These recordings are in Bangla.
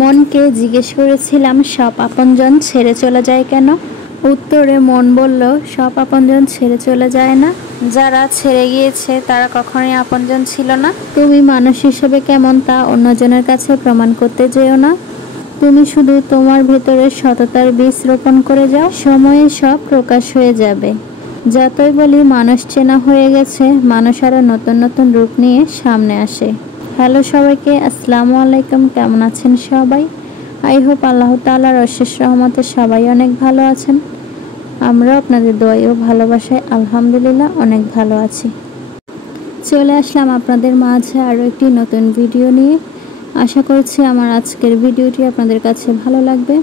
মনকে জিজ্ঞেস করেছিলাম সব আপনজন ছেড়ে চলে যায় কেন? উত্তরে মন বলল, সব আপনজন ছেড়ে চলে যায় না, যারা ছেড়ে গিয়েছে তারা কখনোই আপনজন ছিল না। তুমি মানুষ হিসেবে কেমন তা অন্যজনের কাছে প্রমাণ করতে যেও না। তুমি শুধু তোমার ভেতরে সততার বীজ রোপণ করে যাও, সময়ে সব প্রকাশ হয়ে যাবে। যতই বলি মানুষ চেনা হয়ে গেছে, মানুষ আরও নতুন নতুন রূপ নিয়ে সামনে আসে। হ্যালো সবাইকে, আসসালামু আলাইকুম। কেমন আছেন সবাই? আই হোপ আল্লাহ তাআলার অশেষ রহমতে সবাই অনেক ভালো আছেন। আমরা আপনাদের দোয়াই ও ভালোবাসায় আলহামদুলিল্লাহ অনেক ভালো আছি। চলে আসলাম আপনাদের মাঝে আরও একটি নতুন ভিডিও নিয়ে। আশা করছি আমার আজকের ভিডিওটি আপনাদের কাছে ভালো লাগবে।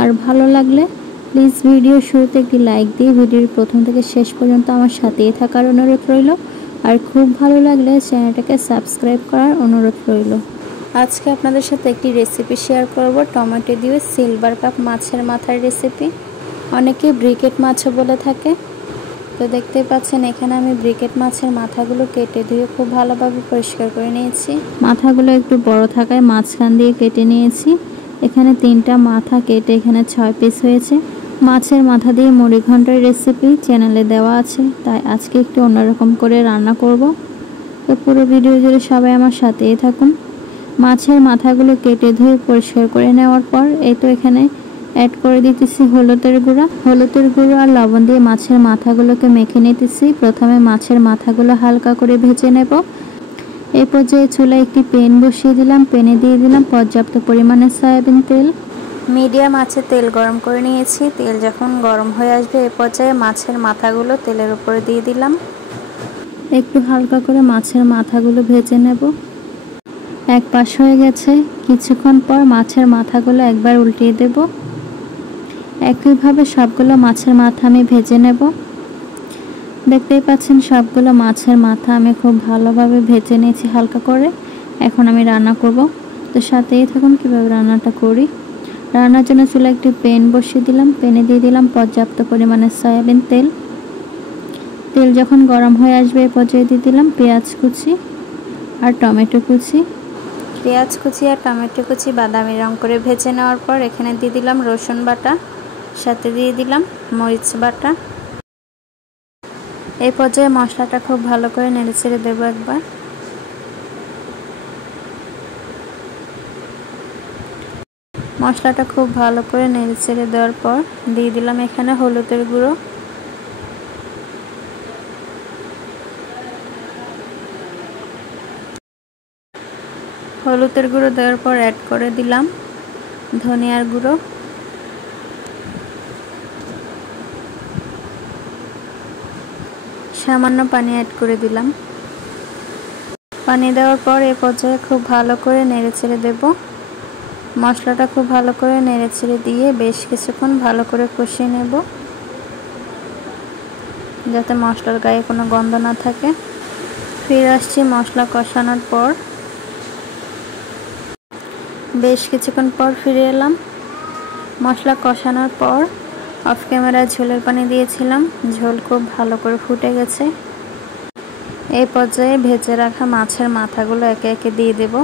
আর ভালো লাগলে প্লিজ ভিডিও শুরুতে একটি লাইক দিয়ে ভিডিওর প্রথম থেকে শেষ পর্যন্ত আমার সাথেই থাকার অনুরোধ রইল। আর খুব ভালো লাগলে চ্যানেলটাকে সাবস্ক্রাইব করার অনুরোধ রইল। আজকে আপনাদের সাথে একটি রেসিপি শেয়ার করব, টমেটো দিয়ে সিলভার কাপ মাছের মাথার রেসিপি। অনেকে ব্রিকেট মাছও বলে থাকে। তো দেখতেই পাচ্ছেন এখানে আমি ব্রিকেট মাছের মাথাগুলো কেটে ধুয়ে খুব ভালোভাবে পরিষ্কার করে নিয়েছি। মাথাগুলো একটু বড় থাকায় মাঝখান দিয়ে কেটে নিয়েছি। এখানে 3টা মাথা কেটে এখানে 6 পিস হয়েছে। মাছের মাথা দিয়ে মুড়ি ঘন্টার রেসিপি চ্যানেলে দেওয়া আছে, তাই আজকে একটু অন্যরকম করে রান্না করব। তো পুরো ভিডিও জুড়ে সবাই আমার সাথেই থাকুন। মাছের মাথাগুলো কেটে ধুয়ে পরিষ্কার করে নেওয়ার পর এই তো এখানে অ্যাড করে দিতেছি হলুদের গুঁড়ো আর লবণ দিয়ে মাছের মাথাগুলোকে মেখে নিতেছি। প্রথমে মাছের মাথাগুলো হালকা করে ভেজে নেব। এই পর্যায়ে চুলায় একটি প্যান বসিয়ে দিলাম। প্যানে দিয়ে দিলাম পর্যাপ্ত পরিমাণে সয়াবিন তেল। মিডিয়াম আঁচে তেল গরম করে নিয়েছি। তেল যখন গরম হয়ে আসবে এই পর্যায়ে মাছের মাথাগুলো তেলের উপরে দিয়ে দিলাম। একটু হালকা করে মাছের মাথাগুলো ভেজে নেব। এক পাশ হয়ে গেছে, কিছুক্ষণ পর মাছের মাথাগুলো একবার উল্টিয়ে দেব। একইভাবে সবগুলো মাছের মাথা আমি ভেজে নেব। দেখতেই পাচ্ছেন সবগুলো মাছের মাথা আমি খুব ভালোভাবে ভেজে নিয়েছি হালকা করে। এখন আমি রান্না করব, তো সাথেই থাকুন কীভাবে রান্নাটা করি। রান্নার জন্য চুলায় একটি প্যান বসিয়ে দিলাম। প্যানে দিয়ে দিলাম পর্যাপ্ত পরিমাণে সয়াবিন তেল। তেল যখন গরম হয়ে আসবে এই পর্যায়ে দিয়ে দিলাম পেঁয়াজ কুচি আর টমেটো কুচি। পেঁয়াজ কুচি আর টমেটো কুচি বাদামি রং করে ভেজে নেওয়ার পর এখানে দিয়ে দিলাম রসুন বাটা, সাথে দিয়ে দিলাম মরিচ বাটা। এই পর্যায়ে মশলাটা খুব ভালো করে নেড়েচেড়ে দেবো একবার। মশলাটা খুব ভালো করে নেড়েচেড়ে দেওয়ার পর দিয়ে দিলাম এখানে হলুদের গুঁড়ো, দেওয়ার পর অ্যাড করে দিলাম ধনিয়ার গুঁড়ো, সামান্য পানি অ্যাড করে দিলাম। পানি দেওয়ার পর এই পর্যায়ে খুব ভালো করে নেড়েচেড়ে দেব। মশলাটা খুব ভালো করে নেড়েচেড়ে দিয়ে বেশ কিছুক্ষণ ভালো করে কষিয়ে নেব, যাতে মশলার গায়ে কোনো গন্ধ না থাকে। ফিরে আসছি মশলা কষানোর পর। বেশ কিছুক্ষণ পর ফিরে এলাম। মশলা কষানোর পর অফ ক্যামেরায় ঝোলের পানি দিয়েছিলাম। ঝোল খুব ভালো করে ফুটে গেছে। এই পর্যায়ে ভেজে রাখা মাছের মাথাগুলো একে একে দিয়ে দেব।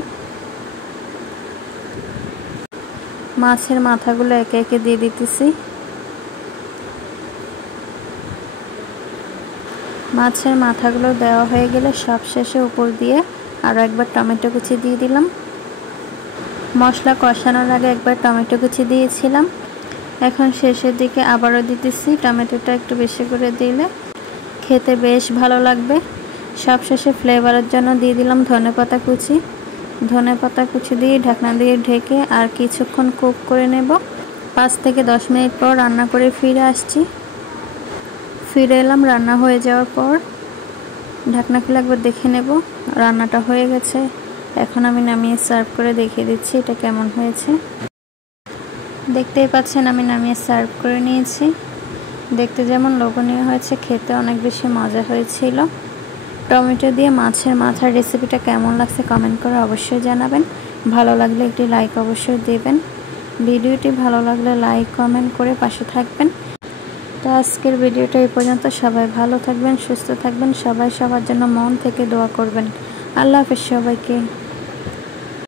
মাছের মাথাগুলো একে একে দিয়ে দিতেছি। মাছের মাথাগুলো দেওয়া হয়ে গেলে সবশেষে উপর দিয়ে আরও একবার টমেটো কুচি দিয়ে দিলাম। মশলা কষানোর আগে একবার টমেটো কুচি দিয়েছিলাম, এখন শেষের দিকে আবারও দিতেছি। টমেটোটা একটু বেশি করে দিলে খেতে বেশ ভালো লাগবে। সবশেষে ফ্লেভারের জন্য দিয়ে দিলাম ধনেপাতা কুচি দিয়ে ঢাকনা দিয়ে ঢেকে আর কিছুক্ষণ কুক করে নেব। 5 থেকে 10 মিনিট পর রান্না করে ফিরে আসছি। ফিরে এলাম রান্না হয়ে যাওয়ার পর। ঢাকনা খুলে একবার দেখে নেব রান্নাটা হয়ে গেছে। এখন আমি নামিয়ে সার্ভ করে দেখিয়ে দিচ্ছি এটা কেমন হয়েছে। দেখতেই পাচ্ছেন আমি নামিয়ে সার্ভ করে নিয়েছি। দেখতে যেমন লোভনীয় হয়েছে, খেতে অনেক বেশি মজা হয়েছিল। টমেটো দিয়ে মাছের মাথার রেসিপিটা কেমন লাগছে কমেন্ট করে অবশ্যই জানাবেন। ভালো লাগলে একটি লাইক অবশ্যই দেবেন। ভিডিওটি ভালো লাগলে লাইক কমেন্ট করে পাশে থাকবেন। তো আজকের ভিডিওটা এই পর্যন্ত। সবাই ভালো থাকবেন, সুস্থ থাকবেন। সবাই সবার জন্য মন থেকে দোয়া করবেন। আল্লাহ হাফেজ সবাইকে।